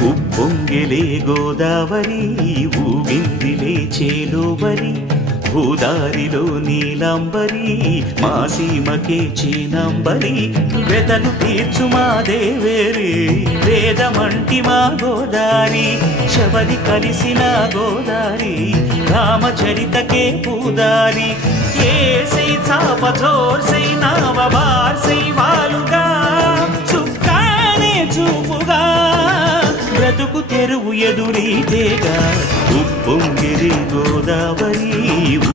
ఉప్పొంగిలే గోదావరి ఊగిందిలే చేలోబరి భూదారిలో నీలాంబరి మా సీమకే చీనాంబరి వెతలు తీర్చు మా దేవేరి వేదమంటి మా గోదారి శబరి కలిసిన గోదారి రామచరితకే పూదారి ఏసై చాప చోర్సై నావబార్సై వాలుగా చుక్కానే చూపుగా బ్రతుకు తెరువు ఎదురీతేగా ఉప్పొంగిరి గోదావరి